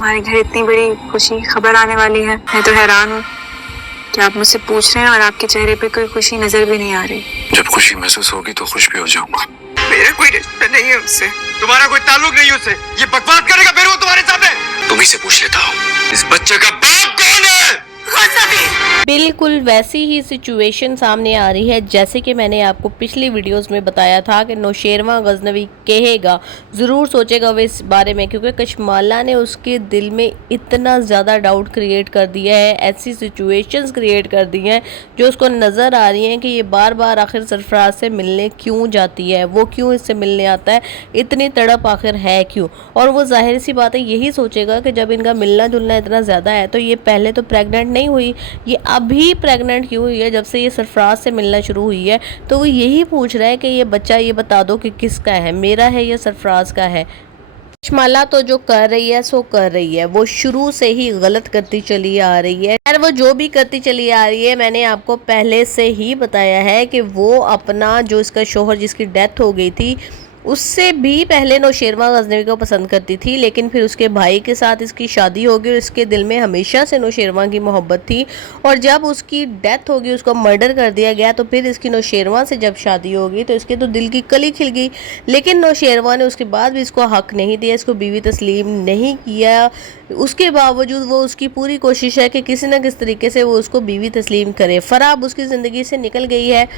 हमारे घर इतनी बड़ी खुशी खबर आने वाली है। मैं तो हैरान हूँ कि आप मुझसे पूछ रहे हैं और आपके चेहरे पे कोई खुशी नजर भी नहीं आ रही। जब खुशी महसूस होगी तो खुश भी हो जाऊंगा। मेरा कोई रिश्ता नहीं है उससे। तुम्हारा कोई ताल्लुक नहीं उससे। ये बकवास करेगा फिर वो तुम्हारे सामने। तुम्ही से पूछ लेता हूँ, इस बच्चे का बाप कौन है? बिल्कुल वैसी ही सिचुएशन सामने आ रही है जैसे कि मैंने आपको पिछली वीडियोस में बताया था कि नौशेरवा गजनवी कहेगा, ज़रूर सोचेगा वो इस बारे में, क्योंकि कशमाला ने उसके दिल में इतना ज़्यादा डाउट क्रिएट कर दिया है, ऐसी सिचुएशंस क्रिएट कर दी हैं जो उसको नज़र आ रही हैं कि ये बार बार आखिर सरफराज से मिलने क्यों जाती है, वो क्यों इससे मिलने आता है, इतनी तड़प आखिर है क्यों। और वो जाहिर सी बात है यही सोचेगा कि जब इनका मिलना जुलना इतना ज़्यादा है तो ये पहले तो प्रेग्नेंट नहीं हुई, ये अभी प्रेग्नेंट क्यों हुई है, जब से ये सरफराज से मिलना शुरू हुई है। तो वो यही पूछ रहा है कि ये बच्चा ये बता दो कि किसका है, मेरा है या सरफराज का है। कशमाला तो जो कर रही है सो कर रही है, वो शुरू से ही गलत करती चली आ रही है। यार वो जो भी करती चली आ रही है, मैंने आपको पहले से ही बताया है कि वो अपना जो इसका शोहर जिसकी डेथ हो गई थी उससे भी पहले नौशेरवा गजनवी को पसंद करती थी, लेकिन फिर उसके भाई के साथ इसकी शादी हो गई और इसके दिल में हमेशा से नौशेरवा की मोहब्बत थी। और जब उसकी डेथ हो गई, उसको मर्डर कर दिया गया, तो फिर इसकी नौशेरवा से जब शादी हो गई तो इसके तो दिल की कली खिल गई। लेकिन नौशेरवा ने उसके बाद भी इसको हक नहीं दिया, इसको बीवी तस्लीम नहीं किया। उसके बावजूद वो उसकी पूरी कोशिश है कि किसी न किसी तरीके से वो उसको बीवी तस्लीम करे। फराह अब उसकी ज़िंदगी से निकल गई है,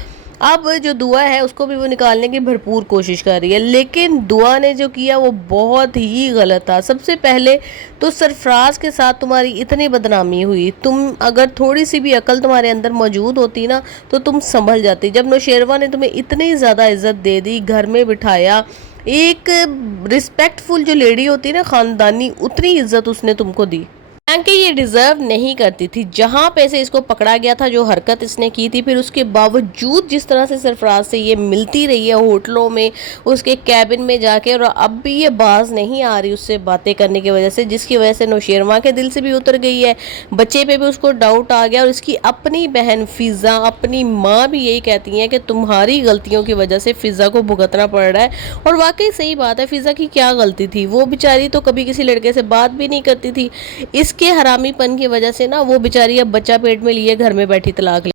अब जो दुआ है उसको भी वो निकालने की भरपूर कोशिश कर रही है, लेकिन दुआ ने जो किया वो बहुत ही गलत था। सबसे पहले तो सरफराज के साथ तुम्हारी इतनी बदनामी हुई, तुम अगर थोड़ी सी भी अकल तुम्हारे अंदर मौजूद होती ना तो तुम संभल जाती। जब नौशेरवा ने तुम्हें इतनी ज़्यादा इज्जत दे दी, घर में बिठाया, एक रिस्पेक्टफुल जो लेडी होती है ना ख़ानदानी, उतनी इज्जत उसने तुमको दी कि ये डिज़र्व नहीं करती थी। जहाँ पे से इसको पकड़ा गया था, जो हरकत इसने की थी, फिर उसके बावजूद जिस तरह से सरफराज से ये मिलती रही है होटलों में, उसके कैबिन में जाके, और अब भी ये बाज नहीं आ रही उससे बातें करने की वजह से, जिसकी वजह से नौशेरवा के दिल से भी उतर गई है, बच्चे पे भी उसको डाउट आ गया। और इसकी अपनी बहन फ़िज़ा, अपनी माँ भी यही कहती हैं कि तुम्हारी गलतियों की वजह से फ़िज़ा को भुगतना पड़ रहा है। और वाकई सही बात है, फ़िज़ा की क्या गलती थी, वो बेचारी तो कभी किसी लड़के से बात भी नहीं करती थी। इसके हरामीपन की वजह से ना वो बेचारी अब बच्चा पेट में लिए घर में बैठी तलाक